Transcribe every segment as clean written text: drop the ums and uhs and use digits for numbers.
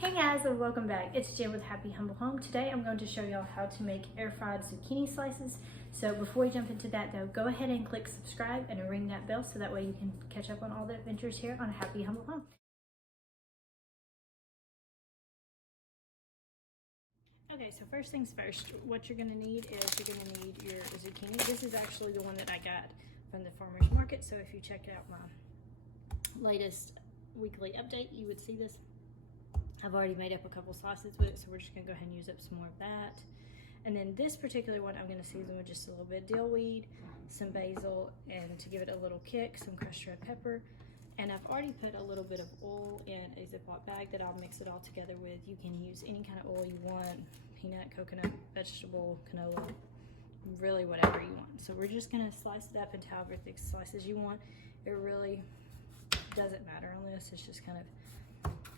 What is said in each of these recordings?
Hey guys, and welcome back. It's Jen with Happy Humble Home. Today I'm going to show y'all how to make air fried zucchini slices. So before we jump into that though, go ahead and click subscribe and ring that bell so that way you can catch up on all the adventures here on Happy Humble Home. Okay, so first things first, what you're gonna need is you're gonna need your zucchini. This is actually the one that I got from the farmer's market. So if you check out my latest weekly update, you would see this. I've already made up a couple slices with it, so we're just gonna go ahead and use up some more of that. And then this particular one, I'm gonna season with just a little bit of dill weed, some basil, and to give it a little kick, some crushed red pepper. And I've already put a little bit of oil in a Ziploc bag that I'll mix it all together with. You can use any kind of oil you want, peanut, coconut, vegetable, canola, really whatever you want. So we're just gonna slice it up into however thick slices you want. It really doesn't matter on this, it's just kind of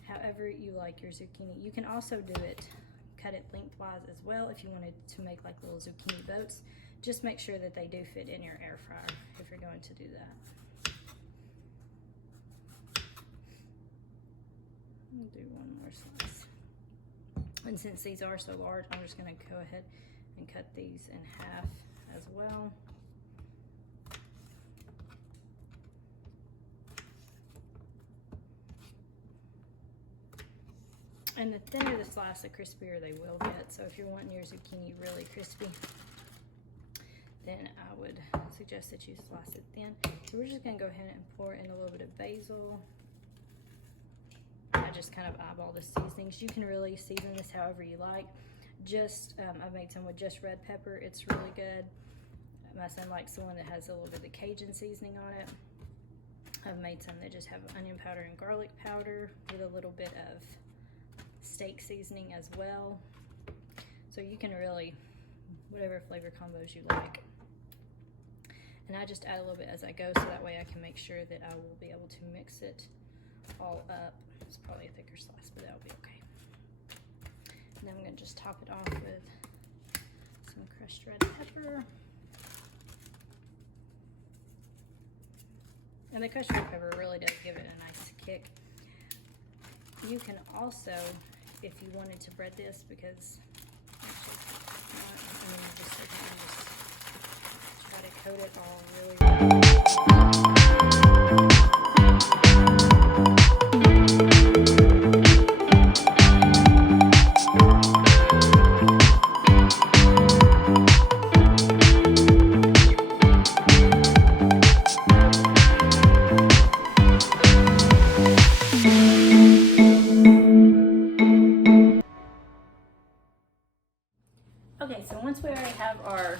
however you like your zucchini. You can also do it, cut it lengthwise as well if you wanted to make like little zucchini boats. Just make sure that they do fit in your air fryer if you're going to do that. I'll do one more slice. And since these are so large, I'm just gonna go ahead and cut these in half as well. And the thinner the slice, the crispier they will get. So if you're wanting your zucchini really crispy, then I would suggest that you slice it thin. So we're just gonna go ahead and pour in a little bit of basil. I just kind of eyeball the seasonings. You can really season this however you like. Just, I've made some with just red pepper. It's really good. My son likes the one that has a little bit of the Cajun seasoning on it. I've made some that just have onion powder and garlic powder with a little bit of steak seasoning as well. So you can really, whatever flavor combos you like. And I just add a little bit as I go so that way I can make sure that I will be able to mix it all up. It's probably a thicker slice, but that'll be okay. And then I'm gonna just top it off with some crushed red pepper. And the crushed red pepper really does give it a nice kick. You can also, if you wanted to bread this, because just try to coat it all really well. Okay, so once we already have our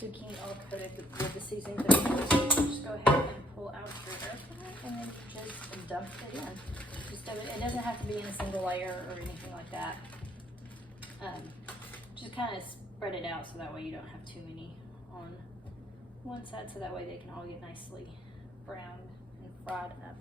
zucchini all coated with the seasoning, just go ahead and pull out your air fryer and then just dump it in. It doesn't have to be in a single layer or anything like that. Just kind of spread it out so that way you don't have too many on one side, so that way they can all get nicely browned and fried up.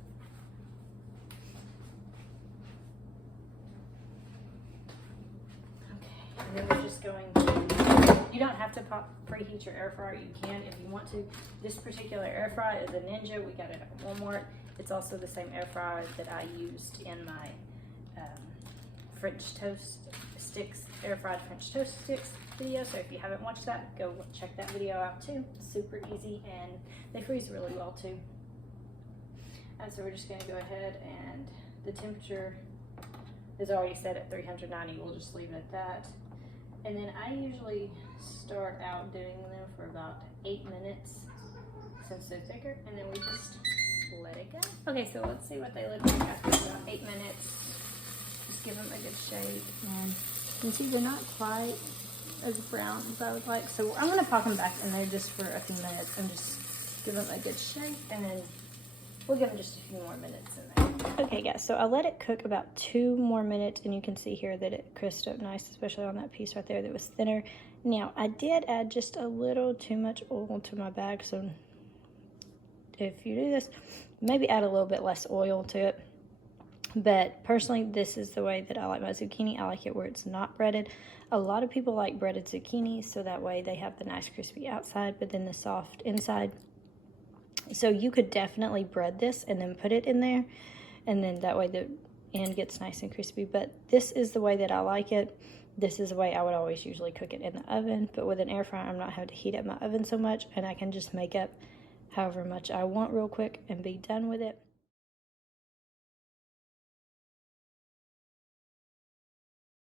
And then we're just going to, you don't have to preheat your air fryer, you can if you want to. This particular air fryer is a Ninja, we got it at Walmart. It's also the same air fryer that I used in my French toast sticks, air fried French toast sticks video. So if you haven't watched that, go check that video out too. It's super easy and they freeze really well too. And so we're just gonna go ahead, and the temperature is already set at 390, we'll just leave it at that. And then I usually start out doing them for about 8 minutes since they're thicker, and then we just let it go. Okay, so let's see what they look like after about 8 minutes. Just give them a good shake. And you can see they're not quite as brown as I would like. So I'm gonna pop them back in there just for a few minutes and just give them a good shake, and then we'll give them just a few more minutes in there. Okay guys, so I let it cook about 2 more minutes, and you can see here that it crisped up nice, especially on that piece right there that was thinner. Now, I did add just a little too much oil to my bag, so if you do this, maybe add a little bit less oil to it. But personally, this is the way that I like my zucchini. I like it where it's not breaded. A lot of people like breaded zucchini, so that way they have the nice crispy outside, but then the soft inside. So you could definitely bread this and then put it in there, and then that way and gets nice and crispy. But this is the way that I like it. This is the way I would always usually cook it in the oven, but with an air fryer, I'm not having to heat up my oven so much, and I can just make up however much I want real quick and be done with it.